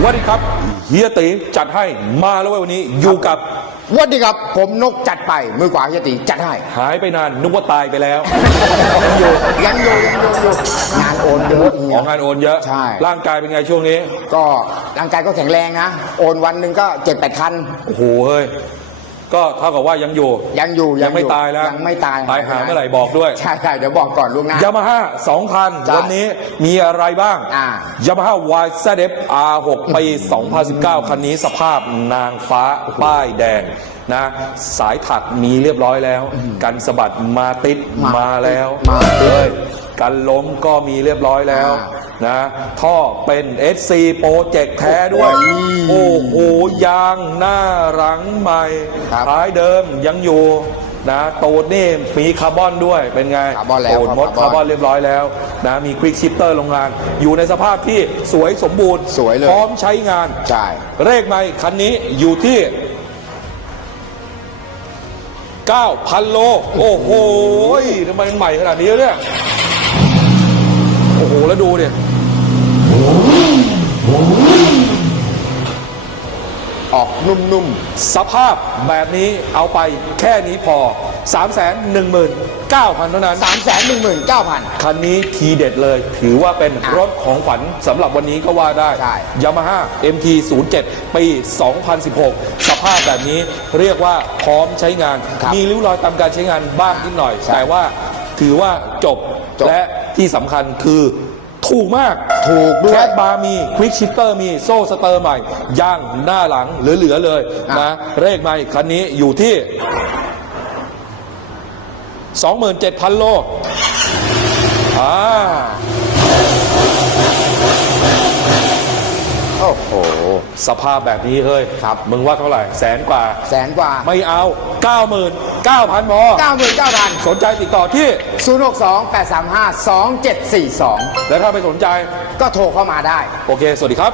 สวัสดีครับเฮียตีจัดให้มาแล้วเว้ยวันนี้อยู่กับสวัสดีครับผมนกจัดไปมือขวาเฮียตีจัดให้ หายไปนานนึกว่าตายไปแล้ว ยังอยู่ยังอยู่อยู่งานโอนเยอะของงานโอนเยอะ ใช่ ร่างกายเป็นไงช่วงนี้ก็ร่างกายก็แข็งแรงนะ โอนวันหนึ่งก็เจ็ดแปดคัน โอ้โหเฮ้ย ก็เท่ากับว่ายังอยู่ ยังอยู่ยังไม่อตายแล้วยังไม่ตายตายหาเมื่อไหร่บอกด้วย ใช่ใช่เดี๋ยวบอกก่อนล่วงหน้ายามาฮ่า2,000ใช่วันนี้มีอะไรบ้างอ่ายามาฮ่าวายซเดฟ R6 ปี 2019 คันนี้สภาพนางฟ้าป้ายแดงนะสายถักมีเรียบร้อยแล้ว กันสะบัดมาติดมามาแล้วมาติดเลยกันล้มก็มีเรียบร้อยแล้วอ่า นะท่อเป็น SC โปรเจกต์แท้ด้วย โอ้โอ้ยโหยางหน้าหลังใหม่ครับท้ายเดิมยังอยู่นะตูดนี่มีคาร์บอนด้วยเป็นไงคาร์บอนแล้วตูดมดคาคาร์ร์บบออนนเรียบร้อยแล้วนะมีควิกชิปเตอร์โรงงาน อยู่ในสภาพที่สวยสมบูรณ์สวยเลยพร้อมใช้งานใช่เลขไม่คันนี้อยู่ที่9,000โล โอ้โหทำไมมันใหม่ขนาดนี้เนี่ย โอ้โห แล้วดูเนี่ยออกนุ่มสภาพแบบนี้เอาไปแค่นี้พอ 319,000 เท่านั้นๆสามแสนหนึ่งหมื่นเก้าพันคันนี้ทีเด็ดเลย ถือว่าเป็นอะรถของขวัญสำหรับวันนี้ก็ว่าได้ใช่ ยามาฮ่า MT 07 ปี 2016 สภาพแบบนี้เรียกว่าพร้อมใช้งาน ครับมีริ้วรอยตามการใช้งานบ้างนิดหน่อยใช่แต่ว่าถือว่าจบจบ และ ที่สำคัญคือถูกมากถูกด้วยแคทบาร์มีควิกชิปเตอร์มีโซ่สเตอร์ใหม่ย่างหน้าหลังเหลือๆเลยอะนะเลขใหม่คันนี้อยู่ที่ 27,000 โลอ่าโอ้โห สภาพแบบนี้เฮ้ยครับ มึงว่าเท่าไหร่แสนกว่า แสนกว่า ไม่เอา 99,000พอเก้าหมื่นเก้าพันสนใจติดต่อที่ศูนย์หกสองแปดสามห้าสองเจ็ดสี่สองแล้วถ้าไม่สนใจก็โทรเข้ามาได้ โอเค สวัสดีครับ